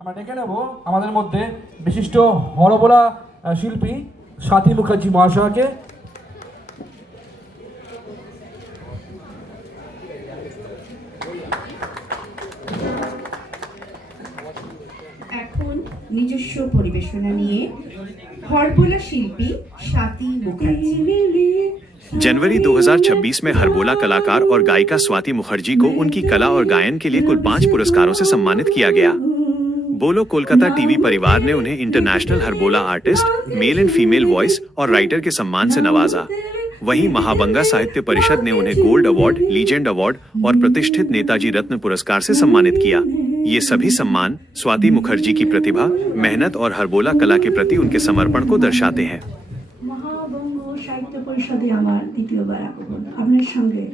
আমরা ডেকে নেব আমাদের মধ্যে বিশিষ্ট হরবোলা শিল্পী স্বাতী মুখার্জি মহাশয়কে। এখন নিজস্ব পরিবেশনা নিয়ে হরবোলা শিল্পী স্বাতী মুখার্জি। जनवरी 2026 में हरबोला कलाकार और गायिका स्वाति मुखर्जी को उनकी कला और गायन के लिए कुल 5 पुरस्कारों से सम्मानित किया गया। बोलो कोलकाता टीवी परिवार ने उन्हें international Harbola artist, male and female voice और राइटर के सम्मान से नवाजा। वहीं महाबंगा साहित्य परिषद ने उन्हें गोल्ड अवार्ड, लीजेंड अवार्ड और प्रतिष्ठित नेताजी रत्न पुरस्कार से सम्मानित किया। ये सभी सम्मान स्वाति मुखर्जी की प्रतिभा, मेहनत और हरबोला कला के प्रति उनके समर्पण को दर्शाते हैं। মহাবঙ্গ সাহিত্য পরিষদে আমার দ্বিতীয়বার আগমন, আপনার সঙ্গে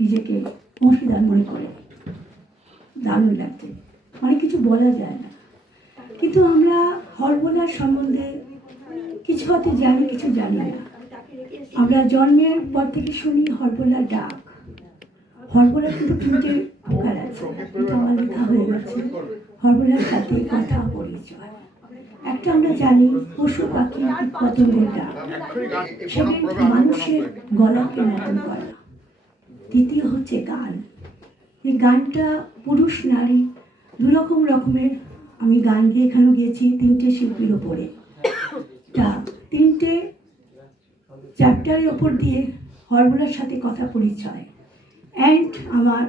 নিজেকে অংশীদার মনে করে দারুণ লাগছে। অনেক কিছু বলা যায় না, কিন্তু আমরা হরবোলার সম্বন্ধে কিছু হয়তো জানি, কিছু জানি না। আমরা জন্মের পর থেকে শুনি হরবোলার ডাক। হরবোলা কিন্তু 3টে প্রকার আছে, এটা আমার লেখা হয়ে গেছে। হরবোলার সাথে কথা পরিচয়। একটা আমরা জানি পশু পাখি পতঙ্গের ডাক, সেকেন্ড মানুষের গলাকে নতুন করা। দ্বিতীয় হচ্ছে গান। এই গানটা পুরুষ নারী দুরকম রকমের আমি গান গিয়ে এখানেও গিয়েছি 3টে শিল্পীর ওপরে। তা 3টে চ্যাপ্টারের ওপর দিয়ে হরবোলার সাথে কথা পরিচয়। অ্যান্ড আমার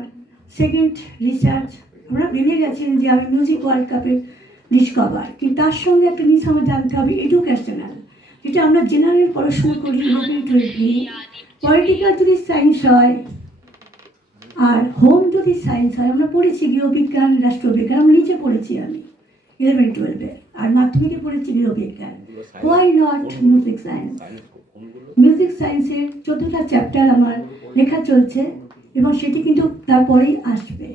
সেকেন্ড রিসার্চ, আমরা ভেবে গেছেন যে আমি মিউজিক ওয়ার্ল্ড কাপের ডিসকভার, কিন্তু তার সঙ্গে একটা জিনিস আমার জানতে হবে এডুকেশনাল, যেটা আমরা জেনারেল পড়াশোনা করি 11-12 নিয়ে। পলিটিক্যাল যদি সায়েন্স হয় আর হোম যদি সায়েন্স হয়, আমরা পড়েছি গৃহবিজ্ঞান, রাষ্ট্রবিজ্ঞান, আমরা নিচে পড়েছি আমি 11-12-এ, আর মাধ্যমিকে পড়েছি গৃহবিজ্ঞান। Why not music science? Music সায়েন্সের 14টা চ্যাপ্টার আমার লেখা চলছে এবং সেটি কিন্তু তারপরেই আসবে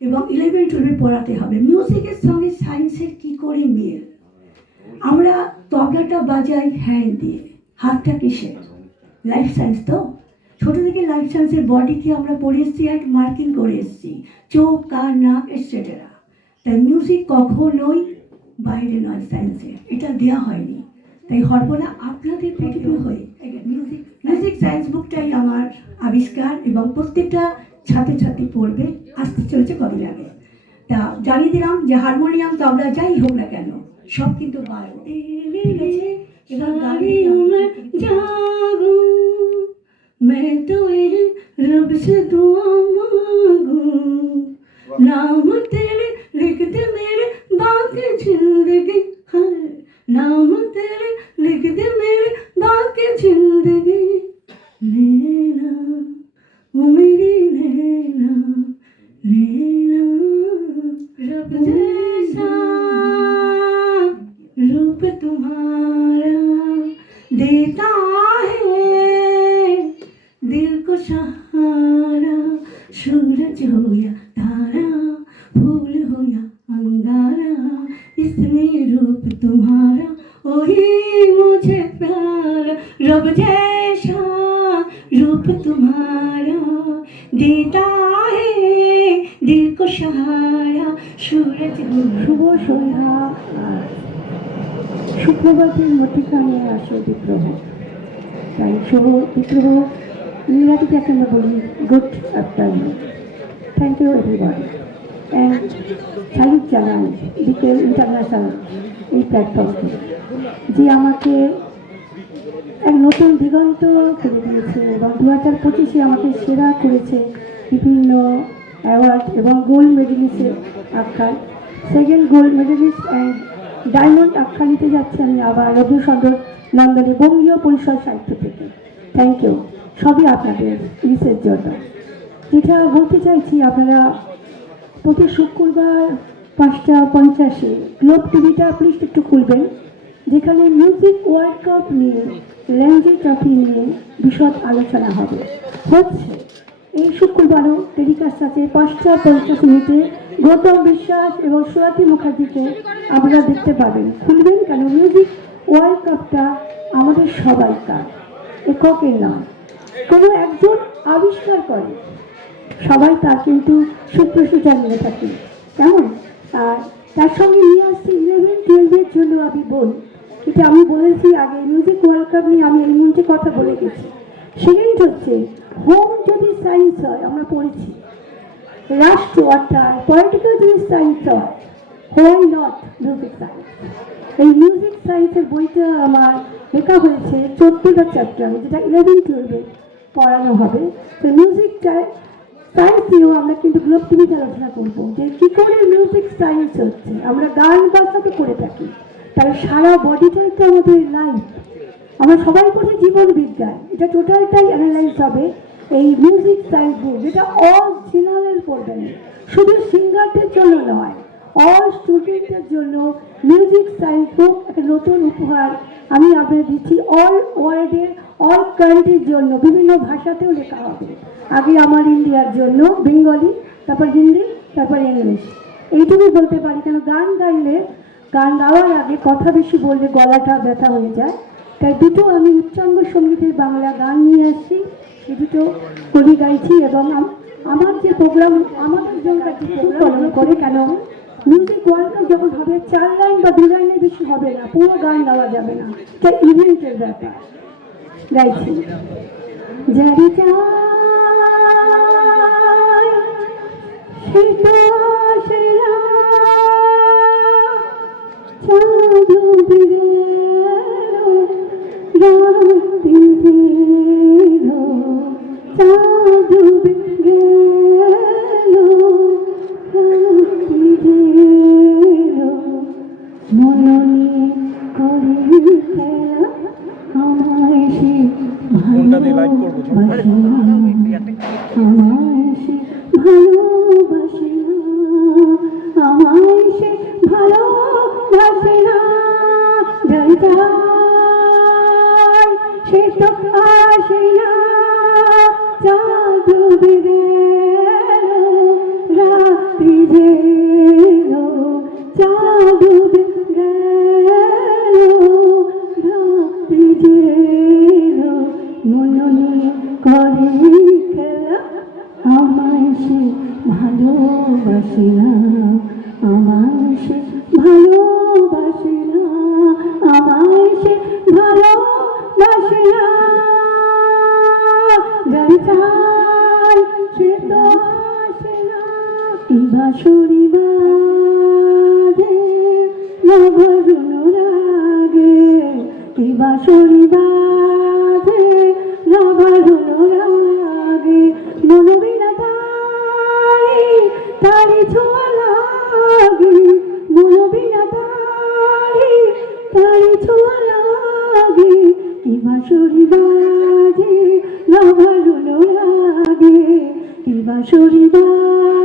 এবং 11-12 পড়াতে হবে। মিউজিকের সঙ্গে সায়েন্সের কী করে মিল? আমরা তবলাটা বাজাই হ্যান্ড দিয়ে, হাতটা কিসের? লাইফ সায়েন্স তো। ছোটো থেকে লাইফ সায়েন্সের বডিকে আমরা পড়ে এসেছি আর মার্কিং করে এসেছি, চোখ, কান, নাক এটসেট্রা। তাই মিউজিক কখনোই বাইরে নয় সায়েন্সের, এটা দেওয়া হয়নি। তাই হরবোলা আপনাদের পৃথিবী হয়ে মিউজিক সায়েন্স বুকটাই আমার আবিষ্কার এবং প্রত্যেকটা ছাত্রছাত্রী পড়বে। আসতে চলেছে কদিন আগে, তা জানিয়ে দিলাম যে হারমোনিয়াম তবলা যাই হোক না কেন সব কিন্তু বারো। এবার গাড়ি मैं तो रब से दुआ मांगू, नाम तेरे लिख दे मेरे बाकी जिंदगी है, नाम तेरे लिख दे मेरे बाकी जिंदगी। नैना वो मेरी नैना, नैना रब जैसा रूप तुम्हारा देता है दिल को सहारा। सूरज हो या तारा, फूल हो या अंगारा, इसमें रूप तुम्हारा वही मुझे प्यारा। रब जैसा रूप तुम्हारा देता है दिल को सहारा। सूरज हो। শুভ সন্ধ্যা। সুপ্রভাতের মধ্যখানে আসে বিদ্রোহ, তাই শুভ বিদ্রোহ ইংরাজিতে একটা আমরা বলি good afternoon. Thank you everybody and salute জানাই বিকেল ইন্টারন্যাশনাল এই প্ল্যাটফর্মকে, যে আমাকে এক নতুন দিগন্ত খুলে দিয়েছে এবং 2025-এ আমাকে সেরা করেছে বিভিন্ন অ্যাওয়ার্ড এবং গোল্ড মেডেলিস্টের আখ্যা। Second gold medalist and diamond আখ্যা নিতে যাচ্ছি আমি আবার রবীন্দ্রসদন নন্দনে বঙ্গীয় পরিষদ সাহিত্য থেকে। থ্যাংক ইউ সবই আপনাদের রিসের জন্য। যেটা বলতে চাইছি, আপনারা প্রতি শুক্রবার 5:50-এ গ্লোব টিভিটা প্লিজ একটু খুলবেন, যেখানে মিউজিক ওয়ার্ল্ড কাপ নিয়ে, রঞ্জি ট্রফি নিয়ে বিশদ আলোচনা হবে। হচ্ছে এই শুক্রবারও টেলিকাস্ট আছে 5:50 গৌতম বিশ্বাস এবং স্বাতী মুখার্জিকে আপনারা দেখতে পাবেন। খুলবেন কেন? মিউজিক ওয়ার্ল্ড কাপটা আমাদের সবাইকার, এককের নয়। কোনো একজন আবিষ্কার করে, সবাই তার কিন্তু সুপ্রসূচনা নিয়ে থাকি, কেমন? আর তার সঙ্গে নিয়ে আসছি 11-12-এর জন্য আমি বল, এটা আমি বলেছি আগে, মিউজিক ওয়ার্ল্ড কাপ নিয়ে আমি এই মঞ্চে কথা বলে গেছি। সেকেন্ড হচ্ছে হোম যদি সায়েন্স হয়, আমরা পড়েছি রাষ্ট্র অর্থাৎ পলিটিক্যাল যদি সায়েন্স হয়, হোয়াই নট মিউজিক সায়েন্স। এই মিউজিক সায়েন্সের বইটা আমার লেখা হয়েছে 14টা চ্যাপ্টার, যেটা 11-12-এ পড়ানো হবে। তো মিউজিকটা সায়েন্স নিয়েও আমরা কিন্তু গ্লোব টিভিতে আলোচনা করবো যে কী করে মিউজিক সায়েন্স হচ্ছে। আমরা গান বাজনা তো করে থাকি, তার সারা বডিটাই তো আমাদের লাইফ। আমরা সবাই পড়ছি জীবন বিজ্ঞান, এটা টোটালটাই অ্যানালাইজ হবে এই মিউজিক সায়েন্স বুক, যেটা অল জেনারেল পড়বেন, শুধু সিঙ্গারদের জন্য নয়, অল স্টুডেন্টদের জন্য মিউজিক সায়েন্স বুক একটা নতুন উপহার আমি আপনাদের দিচ্ছি। অল ওয়ার্ল্ডের অল কান্ট্রির জন্য বিভিন্ন ভাষাতেও লেখা হবে। আগে আমার ইন্ডিয়ার জন্য বেঙ্গলি, তারপর হিন্দি, তারপর ইংলিশ। এইটুকু বলতে পারি, কেন গান গাইলে, গান গাওয়ার আগে কথা বেশি বললে গলাটা ব্যথা হয়ে যায়, তাই দুটো আমি উচ্চাঙ্গ সঙ্গীতের বাংলা গান নিয়ে আসছি, এই দুটো কবি গাইছি। এবং আমার যে প্রোগ্রাম, আমাদের জন্য পালন করে, কেন মিউজিক ওয়ার্ল্ড কাপ যখন হবে 4 লাইন বা 2 লাইনের বেশি হবে না, পুরো গান গাওয়া যাবে না, এটা ইভেন্টের ব্যাপার। গাইছি যারে চাই সে তো আসে না, চাঁদ ডুবে গেল রাতে যেন, চাঁদ ডুবে গেল রাতে যেন, মননে করে খেলা আমায় সে ভালোবাসে না, আমায় সে ভালোবাসে না, আমায় সে ভালোবাসে না। যাই যাই সে তো আসে না, চাঁদ ডুবে গেল রাতে যেন, চাঁদ ডুবে গেল রাতে যেন, মননে করে খেলা আমায় সে ভালোবাসে না, আমায় সে ভালোবাসে না, আমায় সে ভালোবাসে না। যাই চাই সে তো আসে না, এই বাঁশরি বাজে নবরুণ রাগে, এই বাঁশরি বাজে নবরুণ রাগে, মনোবিনা তারি ছোঁয়া লাগে, মনোবিনা তারি ছোঁয়া লাগে, এই বাঁশরি বাজে নবরুণ রাগে, এই বাঁশরি বাজে